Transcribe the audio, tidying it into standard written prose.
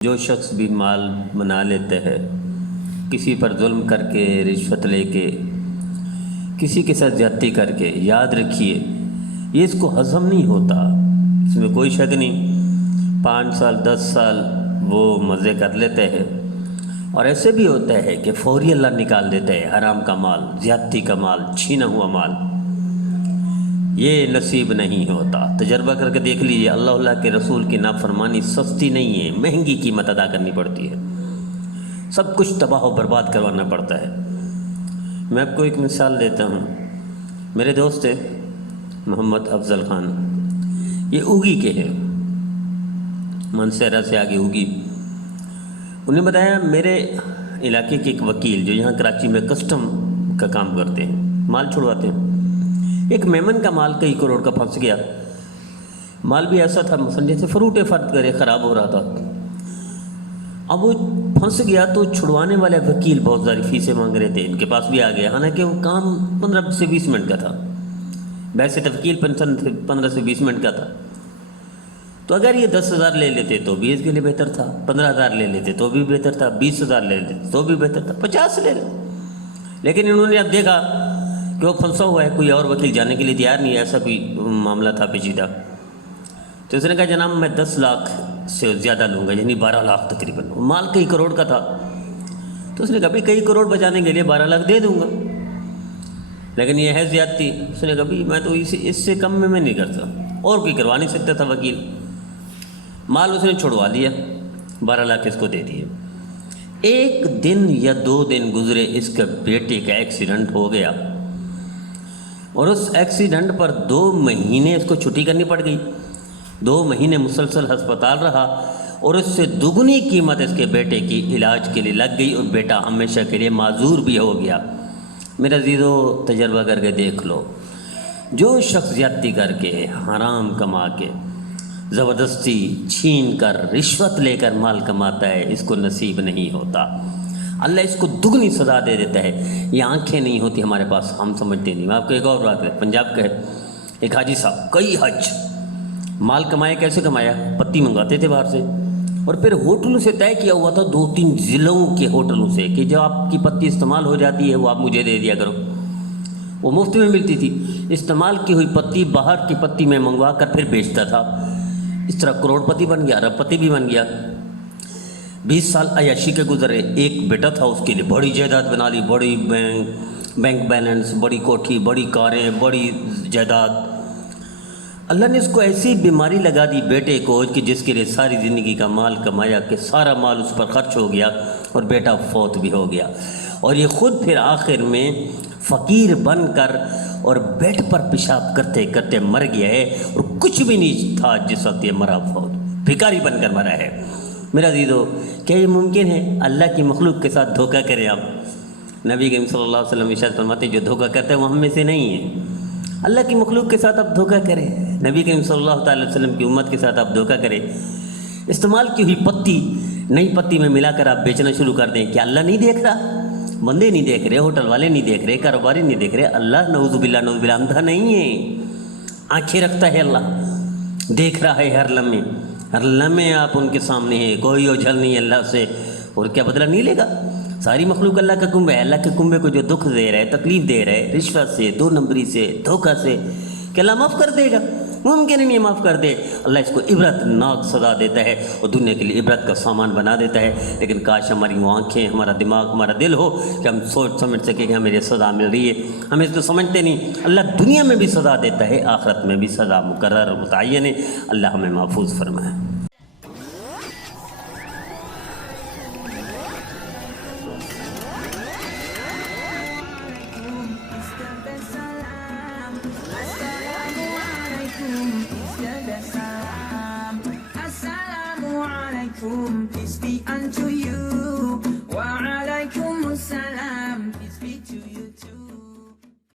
جو شخص بھی مال بنا لیتے ہیں کسی پر ظلم کر کے، رشوت لے کے، کسی کے ساتھ زیادتی کر کے، یاد رکھیے یہ اس کو ہضم نہیں ہوتا، اس میں کوئی شک نہیں۔ 5 سال 10 سال وہ مزے کر لیتے ہیں، اور ایسے بھی ہوتا ہے کہ فوری اللہ نکال دیتا ہے حرام کا مال، زیادتی کا مال، چھینا ہوا مال، یہ نصیب نہیں ہوتا۔ تجربہ کر کے دیکھ لیجیے، اللہ کے رسول کی نافرمانی سستی نہیں ہے، مہنگی قیمت ادا کرنی پڑتی ہے، سب کچھ تباہ و برباد کروانا پڑتا ہے۔ میں آپ کو ایک مثال دیتا ہوں۔ میرے دوست ہیں محمد افضل خان، یہ اوگی کے ہیں، منسیرہ سے آگے اوگی۔ انہیں بتایا میرے علاقے کے ایک وکیل جو یہاں کراچی میں کسٹم کا کام کرتے ہیں، مال چھڑواتے ہیں، ایک میمن کا مال کئی کروڑ کا پھنس گیا۔ مال بھی ایسا تھا مثلا جیسے فروٹ فرد کرے خراب ہو رہا تھا۔ اب وہ پھنس گیا تو چھڑوانے والے وکیل بہت ساری فیسیں مانگ رہے تھے، ان کے پاس بھی آ گیا، حالانکہ وہ کام 15 سے 20 منٹ کا تھا، ویسے تو وکیل پینشن 15 سے 20 منٹ کا تھا۔ تو اگر یہ 10,000 لے لیتے تو بھی اس کے لیے بہتر تھا، 15,000 لے لیتے تو بھی بہتر تھا، 20,000 لے لیتے تو بھی بہتر تھا، 50 لے لیتے۔ لیکن انہوں نے اب دیکھا کہ وہ پھنسا ہوا ہے، کوئی اور وکیل جانے کے لیے تیار نہیں ہے، ایسا کوئی معاملہ تھا پیچیدہ۔ تو اس نے کہا جناب میں 10 لاکھ سے زیادہ لوں گا، یعنی 12 لاکھ تقریباً، مال کئی کروڑ کا تھا۔ تو اس نے کہا بھائی کئی کروڑ بچانے کے لیے 12 لاکھ دے دوں گا، لیکن یہ ہے زیادتی۔ اس نے کہا بھائی میں تو اس سے کم میں نہیں کرتا، اور کوئی کروا نہیں سکتا تھا وکیل۔ مال اس نے چھڑوا لیا، 12 لاکھ اس کو دے دیے۔ 1 دن یا 2 دن گزرے، اس کے بیٹے کا ایکسیڈنٹ ہو گیا، اور اس ایکسیڈنٹ پر 2 مہینے اس کو چھٹی کرنی پڑ گئی، 2 مہینے مسلسل ہسپتال رہا، اور اس سے دگنی قیمت اس کے بیٹے کی علاج کے لیے لگ گئی، اور بیٹا ہمیشہ کے لیے معذور بھی ہو گیا۔ میرا عزیزو تجربہ کر کے دیکھ لو، جو شخص زیادتی کر کے، حرام کما کے، زبردستی چھین کر، رشوت لے کر مال کماتا ہے، اس کو نصیب نہیں ہوتا، اللہ اس کو دگنی سزا دے دیتا ہے۔ یہ آنکھیں نہیں ہوتی ہمارے پاس، ہم سمجھتے نہیں۔ میں آپ کو ایک اور بات ہے، پنجاب کا ہے ایک حاجی صاحب، کئی حج مال کمایا، کیسے کمایا؟ پتی منگواتے تھے باہر سے، اور پھر ہوٹلوں سے طے کیا ہوا تھا، 2-3 ضلعوں کے ہوٹلوں سے، کہ جو آپ کی پتی استعمال ہو جاتی ہے وہ آپ مجھے دے دیا کرو، وہ مفت میں ملتی تھی۔ استعمال کی ہوئی پتی باہر کی پتی میں منگوا کر پھر بیچتا تھا، اس طرح کروڑ پتی بن گیا، ارب پتی بھی بن گیا۔ 20 سال عیاشی کے گزرے، ایک بیٹا تھا، اس کے لیے بڑی جائیداد بنا لی، بڑی بینک بیلنس، بڑی کوٹھی، بڑی کاریں، بڑی جائیداد۔ اللہ نے اس کو ایسی بیماری لگا دی بیٹے کو کہ جس کے لیے ساری زندگی کا مال کمایا کہ سارا مال اس پر خرچ ہو گیا، اور بیٹا فوت بھی ہو گیا، اور یہ خود پھر آخر میں فقیر بن کر اور بیڈ پر پیشاب کرتے کرتے مر گیا ہے، اور کچھ بھی نہیں تھا جس وقت یہ مرا، فوت بھکاری بن کر مرا ہے۔ میرا عزیزو کیا یہ ممکن ہے اللہ کی مخلوق کے ساتھ دھوکہ کریں آپ؟ نبی کریم صلی اللہ علیہ وسلم ارشاد فرماتے ہیں جو دھوکہ کرتے ہیں وہ ہم میں سے نہیں ہے۔ اللہ کی مخلوق کے ساتھ آپ دھوکہ کریں، نبی کریم صلی اللہ تعالی وسلم کی امت کے ساتھ آپ دھوکہ کریں، استعمال کی ہوئی پتی نئی پتی میں ملا کر آپ بیچنا شروع کر دیں۔ کیا اللہ نہیں دیکھ رہا؟ بندے نہیں دیکھ رہے، ہوٹل والے نہیں دیکھ رہے، کاروباری نہیں دیکھ رہے، اللہ نعوذ باللہ اندھا نہیں ہے، آنکھیں رکھتا ہے، اللہ دیکھ رہا ہے ہر لمحے آپ ان کے سامنے ہیں، کوئی اوجھل نہیں اللہ سے، اور کیا بدلہ نہیں لے گا؟ ساری مخلوق اللہ کا کنبہ ہے، اللہ کے کنبے کو جو دکھ دے رہا ہے، تکلیف دے رہا ہے، رشوت سے، 2 نمبری سے، دھوکہ سے، کہ اللہ معاف کر دے گا؟ ممکن ہی نہیں معاف کر دے۔ اللہ اس کو عبرت ناک سزا دیتا ہے، اور دنیا کے لیے عبرت کا سامان بنا دیتا ہے۔ لیکن کاش ہماری وہ آنکھیں، ہمارا دماغ، ہمارا دل ہو کہ ہم سوچ سمجھ سکیں کہ ہمیں یہ سزا مل رہی ہے۔ ہم اس کو سمجھتے نہیں، اللہ دنیا میں بھی سزا دیتا ہے، آخرت میں بھی سزا مقرر متعین ہے۔ اللہ ہمیں محفوظ فرمائے۔ Peace be unto you. Wa alaikum assalam.